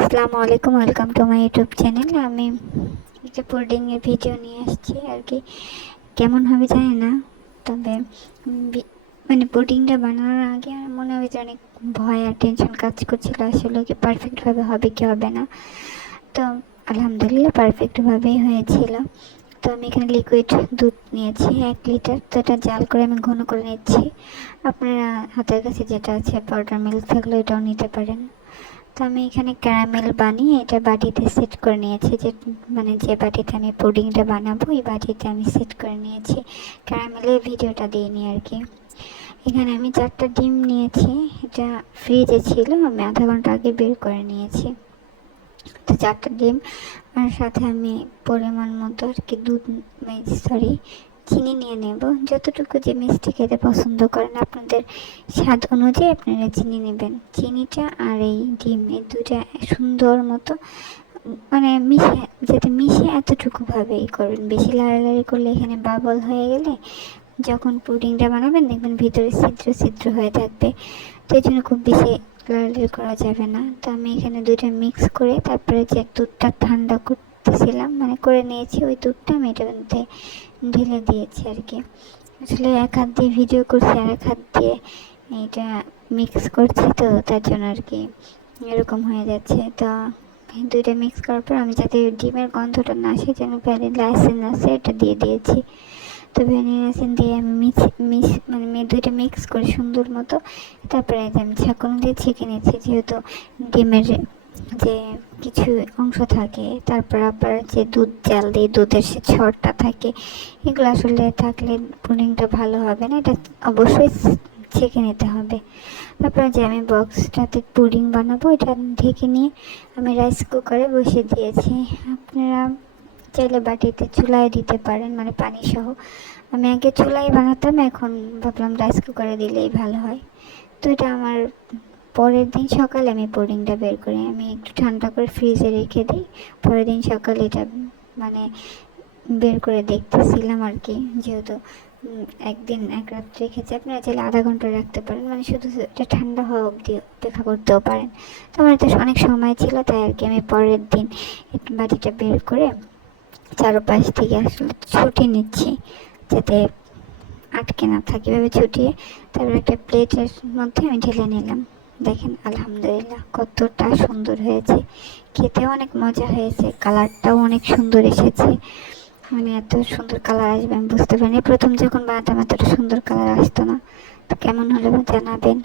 আসসালামু আলাইকুম, welcome to my YouTube channel. আমি একটা পুডিংয়ের ভিডিও নিয়ে আসছি আর কি। কেমন হবে জানি না, তবে মানে পুডিংটা বানানোর আগে আমার মনে হয় যে অনেক ভয় আর টেনশন কাজ করছিল, আসলে কি পারফেক্টভাবে হবে কি হবে না। তো আলহামদুলিল্লাহ পারফেক্টভাবেই হয়েছিল। তো আমি এখানে লিকুইড দুধ নিয়েছি 1 লিটার, তো এটা জাল করে আমি ঘন করে নিচ্ছি। আপনারা হাতের কাছে যেটা আছে পাউডার মিল্ক থাকলে এটাও নিতে পারেন। তো আমি এখানে ক্যারামেল বানিয়ে এটা বাটিতে সেট করে নিয়েছি, যে বাটিতে আমি পুডিংটা বানাবো এই বাটিতে আমি সেট করে নিয়েছি। ক্যারামেলের ভিডিওটা দিইনি আর কি। এখানে আমি 4টা ডিম নিয়েছি, এটা ফ্রিজে ছিল, আমি আধা ঘন্টা আগে বের করে নিয়েছি। তো 4টা ডিম আর সাথে আমি পরিমাণ মতো আর কি চিনি নিয়ে নেব। যতটুকু যে মিষ্টি খেতে পছন্দ করেন আপনাদের স্বাদ অনুযায়ী আপনারা চিনি নেবেন। চিনিটা আর এই ডিম এই দুটা সুন্দর মতো মানে মিশে এতটুকুভাবে করবেন। বেশি লাড়ালাড়ি করলে এখানে বাবল হয়ে গেলে যখন পুডিংটা বানাবেন দেখবেন ভিতরে ছিদ্র ছিদ্র হয়ে থাকবে। তো এই জন্য খুব বেশি লাড়ালাড়ি করা যাবে না। তো আমি এখানে দুইটা মিক্স করে তারপরে যে দুধটা ঠান্ডা করতেছিলাম করে নিয়েছি, ওই দুধটা আমি এটার মধ্যে ঢেলে দিয়েছি আর কি। আসলে এক হাত দিয়ে ভিডিও করছি আর এক হাত দিয়ে এইটা মিক্স করছি, তো তার জন্য আর কি এরকম হয়ে যাচ্ছে। তো দুইটা মিক্স করার পর আমি যাতে ডিমের গন্ধটা না আসে যেন ভ্যানিলা এসেন্স আছে এটা দিয়ে দিয়েছি। তো ভ্যানিলা এসেন্স দিয়ে আমি দুইটা মিক্স করে সুন্দর মতো তারপরে আমি ছাঁকনি দিয়ে ছেঁকে নিচ্ছি, যেহেতু ডিমের যে কিছু অংশ থাকে, তারপর আবার যে দুধ জাল দিয়ে দুধের সে ছড়টা থাকে, এগুলো আসলে থাকলে পুডিংটা ভালো হবে না, এটা অবশ্যই ছেঁকে নিতে হবে। তারপরে যে আমি বক্সটাতে পুডিং বানাবো এটা ঢেকে নিয়ে আমি রাইস কুকারে বসিয়ে দিয়েছি। আপনারা চাইলে বাটিতে চুলায় দিতে পারেন, পানি সহ। আমি আগে চুলায় বানাতাম, এখন ভাবলাম রাইস কুকারে দিলেই ভালো হয়। তো এটা আমার পরের দিন সকালে আমি পুডিংটা বের করি, আমি একটু ঠান্ডা করে ফ্রিজে রেখে দিই। পরের দিন সকালে এটা বের করে দেখতেছিলাম আর কি। যেহেতু একদিন এক রাত রেখেছি, আপনারা চাইলে আধা ঘন্টা রাখতে পারেন, শুধু এটা ঠান্ডা হওয়া অবধি অপেক্ষা করতেও পারেন। তো আমার তো অনেক সময় ছিল, তাই আর কি আমি পরের দিন বাটিটা বের করে চারপাশ থেকে আসলে ছুটিয়ে নিচ্ছি যাতে আটকে না থাকে, এভাবে ছুটিয়ে তারপর একটা প্লেটের মধ্যে আমি ঢেলে নিলাম। দেখেন আলহামদুলিল্লাহ কতটা সুন্দর হয়েছে, খেতেও অনেক মজা হয়েছে, কালারটাও অনেক সুন্দর এসেছে। এত সুন্দর কালার আসবে আমি বুঝতে পারিনি, প্রথম যখন বানাতাম এতটা সুন্দর কালার আসতো না। তো কেমন হলো জানাবেন।